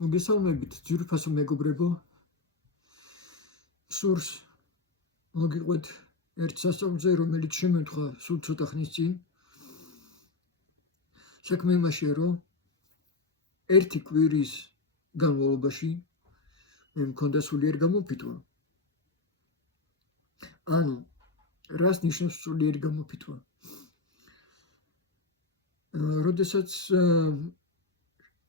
მოგესალმებით ძვირფასო მეგობრებო. სურს მოგიყვეთ ერთ სასწაულზე, რომელიც შემოთქვა სულ ცოტა ხნის წინ. საქმე იმაშია, რომ ერთი კვირის განმავლობაში მე მქონდა სულიერ გამოფიტვა. ანუ რას ნიშნავს სულიერი გამოფიტვა? როდესაც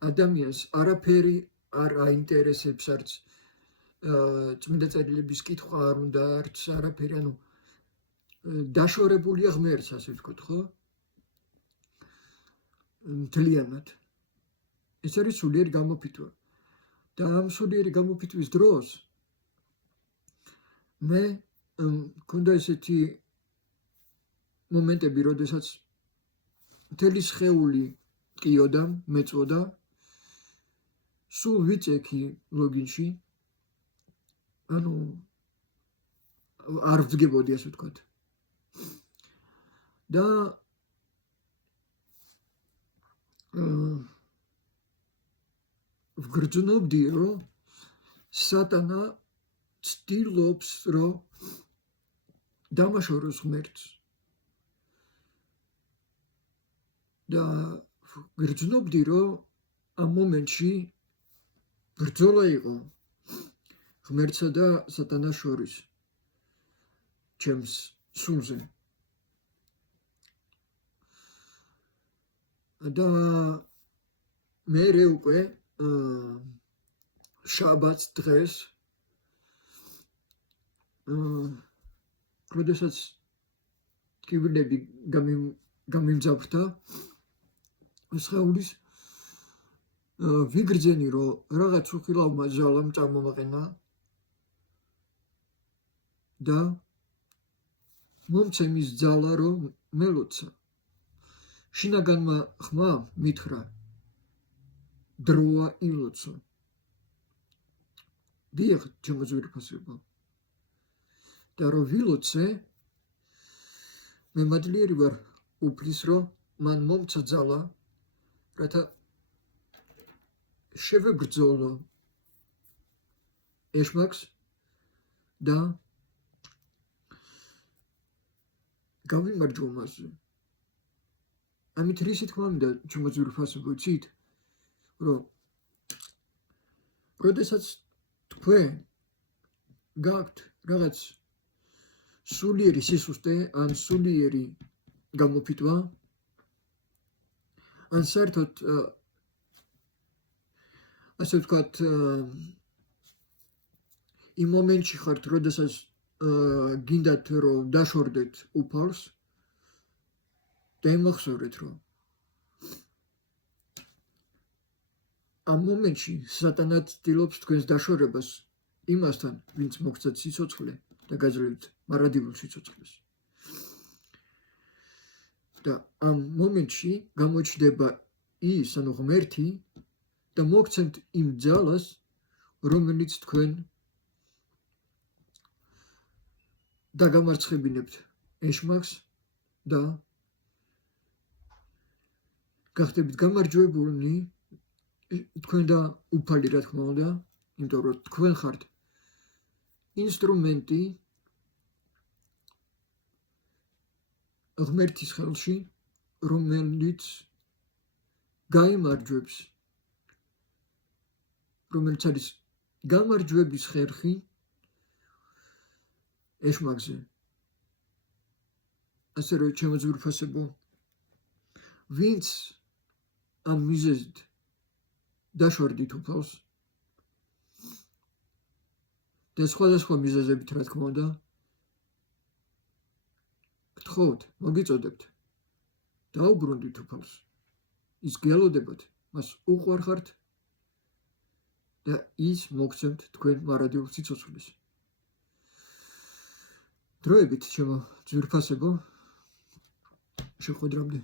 ადამიანს არაფერი არ აინტერესებს, არც წმინდა წერილების კითხვა არ უნდა, არც არაფერი, ანუ დაშორებულია ღმერთს, ასე ვთქვათ, ხო? მთლიანად. ეს არის სულიერი გამოფიტვა. და ამ სულიერი გამოფიტვის დროს მე მქონდა ესეთი მომენტები, როდესაც მთელი სხეული მტკიოდა, მეწოდა, სულ ვიწექი ლოგინში, ანუ არ ვძგებოდი, ასე ვთქვათ. და ვგრძნობდი, რომ სატანა ცდილობს, რომ დამაშოროს ღმერთს. და ვგრძნობდი, რომ ამ მომენტში ბრძოლა იყო ღმერთსა და სატანას შორის, ჩემს სულზე. და მერე უკვე შაბათს დღეს, როდესაც ტკივილები გამიმძაფრდა სხეულის, ვიგრძენი, რომ რაღაც უხილავმა ძალამ წარმომაყენა და მომცემ ის ძალა, რომ მელოცა. შინაგანმა ხმამ მითხრა, დროა ილოცო. დიახ, ჩემო ძვირფასებო. და რომ ვილოცე, მე მადლიერი ვარ უფლის, რომ მან მომცა ძალა, რათა შევებრძოლო ეშმაკს და გავიმარჯვო მასზე. ამით რისი თქმა მინდა, ჩემო ძვირფასებო, იცით, რომ როდესაც თქვენ გაქვთ რაღაც სულიერი სისუსტე, ან სულიერი გამოფიტვა, ან საერთოდ ასე ვთქვათ, იმ მომენტში ხართ, როდესაც გინდათ, რომ დაშორდეთ უფალს და იმახსოვრეთ, რომ ამ მომენტში სატანა ცდილობს თქვენს დაშორებას იმასთან, ვინც მოგცეთ სიცოცხლე და გაძლევთ მარადილ სიცოცხლეს. და ამ მომენტში გამოჩნდება ის, ანუ ღმერთი, და მოგცემთ იმ ძალას, რომელიც თქვენ დაგამარცხებინებთ ეშმაკს და გახდებით გამარჯვებულნი, თქვენ და უფალი, რა თქმა უნდა, იმიტომ რომ თქვენ ხართ ინსტრუმენტი ღმერთის ხელში, რომელიც გაიმარჯვებს, რომელიც არის გამარჯვების ხერხი ეშმაკზე. ასე რომ, ჩემო ძვირფასებო, ვინც ამ მიზეზით დაშორდით უფალს და სხვადასხვა მიზეზებით, რა თქმა უნდა, გთხოვთ, მოგიწოდებთ, დაუბრუნდით უფალს. ის გელოდებათ, მას უყვარხართ და ის მოგცემთ თქვენ მარადილ სიცოცხლეს. დროებით, ჩემო ძვირფასებო, შეხვედრამდე.